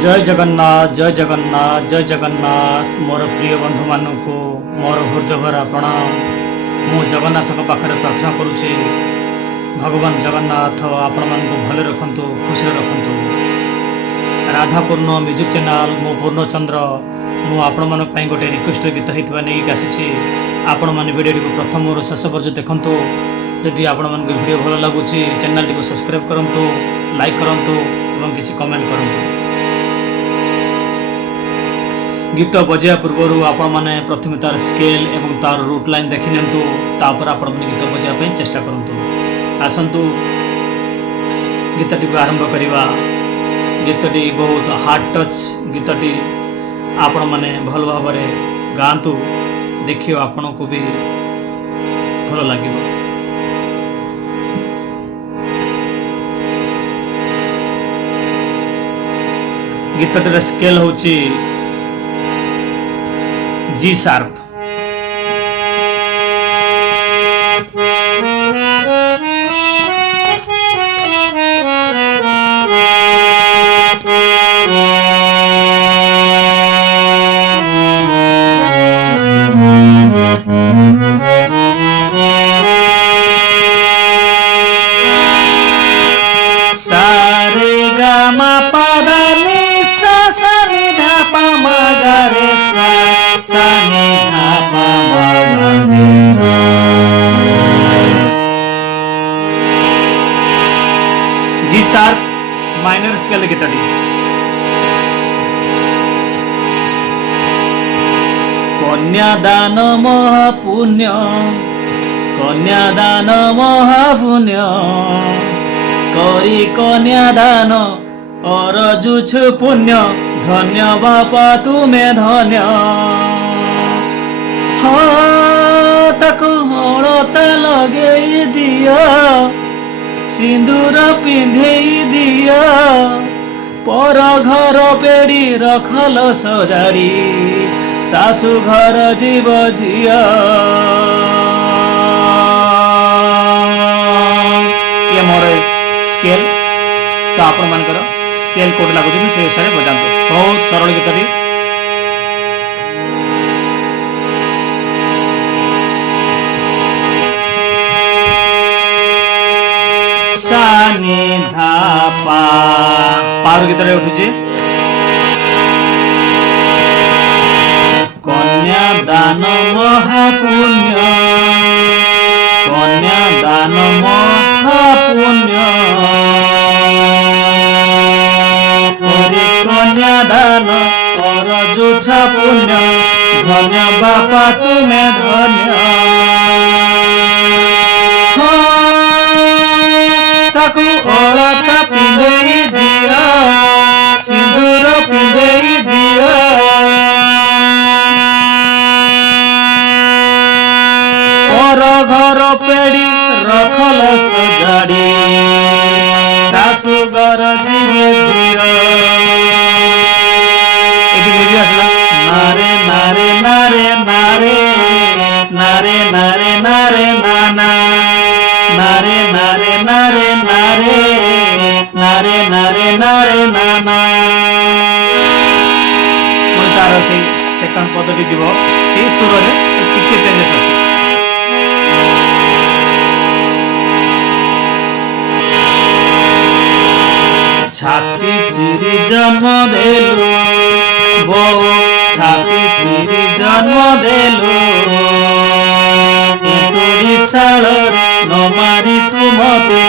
जय जगन्नाथ जय जगन्नाथ जय जगन्नाथ मोर प्रिय बंधु मानक मोर हृदय भरा प्रणाम। मु जगन्नाथ पाखे प्रार्थना करुच्ची भगवान जगन्नाथ आपण मानक भले रखंतु खुशी रखंतु। राधापूर्ण म्यूजिक चैनल मो पूर्णचंद्र मु आपण मानक पई गोटे रिक्वेस्ट गीत होइतबा नै आसीछि। आपण माने वीडियो को प्रथम और शेष पर्यंत देखंतु। यदि आपण मानक वीडियो भल लागुछि चैनल को सब्सक्राइब करंतु, लाइक करंतु एवं किछि कमेंट करंतु। गीत बजाया पूर्वर आपण मैंने प्रथम तार स्केल एवं तार रूट लाइन देखि नियंतु, तापर आपण मैंने गीत बजाया चेष्टा करंतु। आसंतु गीतटी को आरंभ करिवा। गीतटी बहुत हार्ड टच गीतटी आपण मैंने भल भाव गातु, देखियो आपण को भी भल लागिबो। गीतटर स्केल होची जी शार्प। सारे गा मा पा धा नि सा सा नि धा पा मा गा रे सा सा नि धा पा मा गा रे सा। जी शार्प माइनर स्केल गीतटी। कन्यादान महापुण्य, कन्यादान महापुण्य, करी कन्यादान अरजुछु पुण्य, धन्य बापा तुमे धन्य। हाँ ताकू हलता लगे दिया, सिंदूर पिंधेई दिया, पर घर पेड़ी रखल सजाड़ी, सासु घर जीव झिया। ये मोर स्केल तो आपण मानकर स्केल कोड लागु से हिसाब से बजातु। बहुत सरल गीतटी। सा नि धा पा पार गीतरे उठुची। कन्यादान महापुण्य, कन्यादान महापुण्य, कन्यादान अरजुछ पुण्य, धन्य बापा तुमे धन्य। ताकू अलता पिंधेई दिया, सिंदूर पिंधेई दिया, पर घर पेड़ी रखल सजाड़ी, सासु घर जीवे दिया। नारे नारे नारे नारे नारे नारे नारे नाना, नारे नारे नारे नारे नारे नारे नारे नाना। तार से सेकंड पदटी जीव से सुर रे टिके चेंजेस अछि। छाती चिरी जन्म देलु बो, छाती चिरी जन्म देलु, तोरी साल न मारी तू मते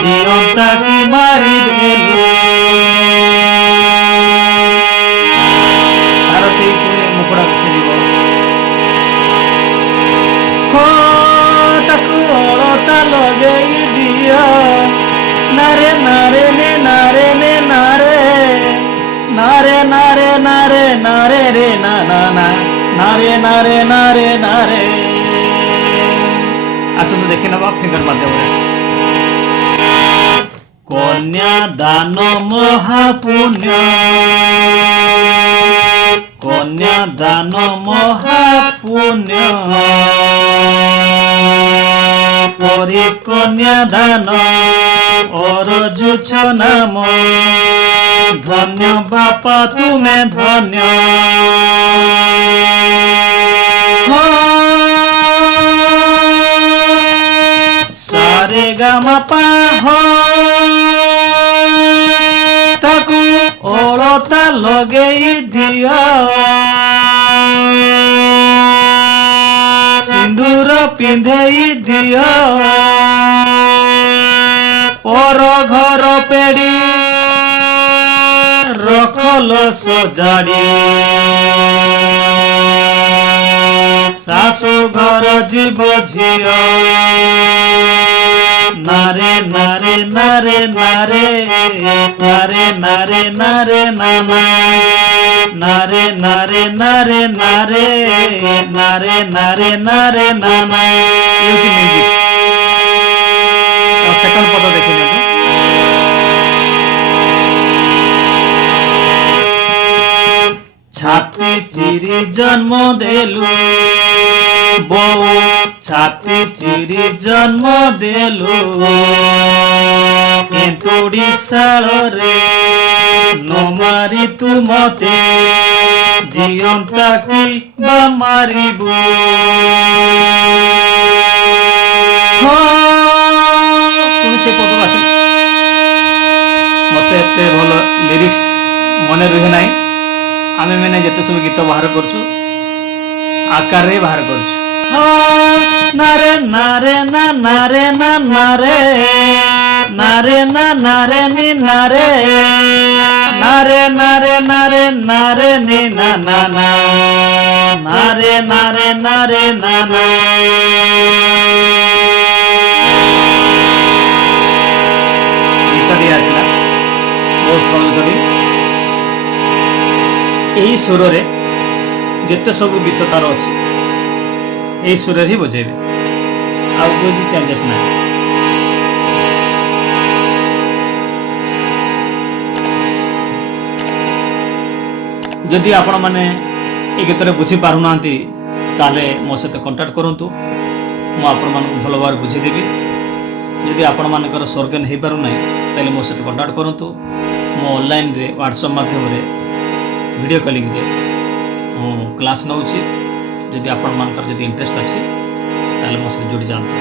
जीवंता की मारी देलु। तार से पुणे मुकुड़ा से जीव। हो ताकू अलता लगेई दिया, नारे नारे ने नारे ने नारे नारे नारे नारे नारे रे ना ना ना, नारे नारे नारे नारे। आसंतु देखि नबा फिंगर माध्यम रे। कन्यादान महापुण्य, कन्यादान महापुण्य, परी कन्यादान अरजुछ नाम, ଧନ୍ୟ ବାପା ତୁମେ ଧନ୍ୟ। ସାରେ ଗା ମା ପା ହୋ ତାକୁ ଅଳତା ଲଗେଇ ଦିଅ, ସିନ୍ଦୁର ପିନ୍ଧେଇ ଦିଅ, ପର ଘର ପେଡ଼ି ରଖଲ ସଜାଡ଼ି, ଶାଶୁ ଘର ଯିବ ଝିଅ, ନାରେ ନାରେ ନାରେ ନାରେ ନାରେ ନାରେ ନାରେ ନାନା, ନାରେ ନାରେ ନାରେ ନାରେ ନାରେ ନାରେ ନାରେ ନାନା। ये होची म्यूजिक। और सेकंड पद देखि नियंतु। छाती चिरी जन्म देलु बहु, छाती चिरी जन्म देलु, एंतुड़ी साल रे न मारी तू मते, जियंता की बा मारिबु। तुम से पद आस मत एत भल लिरिक्स मन रुहे ना। आम मैंने जिते सब गीत बाहर करछु आकार रे बाहर करछु। नारे नारे ना नारे ना नारे नारे ना नारे नी नारे नारे नारे नारे नारे नी ना ना ना नारे नारे नारे ना ना। गीत दिया थिला बहुत कम गीत। यही सुर रे जिते सब गीत तार अच्छी यही सुर ही बजेबे, आउ कोई चेंजेस ना। जदि आपण माने ए गीत रे बुझी पारु नांती ताले मो सहित कांटेक्ट करंतु, मो आपण मान भल भाव बुझी देबी। जदि आपण मानकर स्वर्गन हे पारु नै ताले मो सहित कांटेक्ट करंतु। मो ऑनलाइन रे व्हाट्सएप माध्यम रे वीडियो कॉलिंग रे क्लास नौची। जदि आपण मानकर जदि इंटरेस्ट अछि ताले मो सहित जोड़ी जानतु।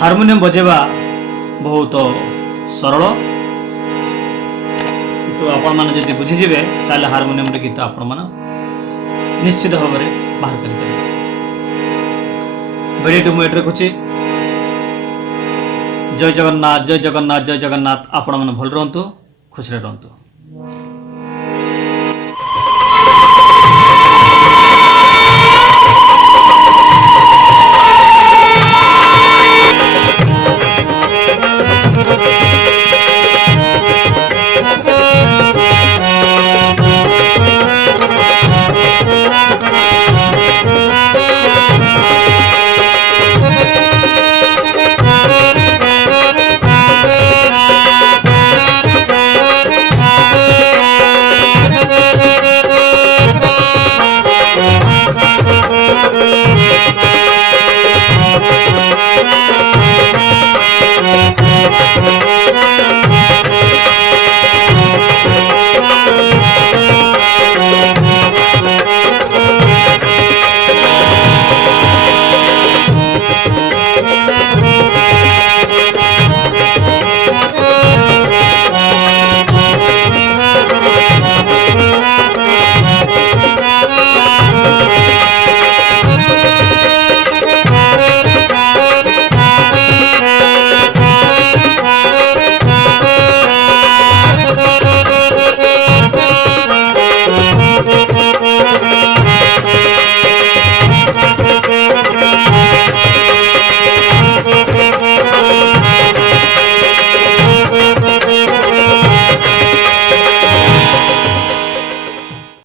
हारमोनियम बजेबा बहुत सरल, तो आपण माने जदि बुझी जिवे ताले हारमोनियम रे गीत आपण माने निश्चित भाव में बाहर करि परिबे। वीडियो मु एट रखुची। जय जगन्नाथ जय जगन्नाथ जय जगन्नाथ। आपण माने भल रहंतु, खुश रहंतु।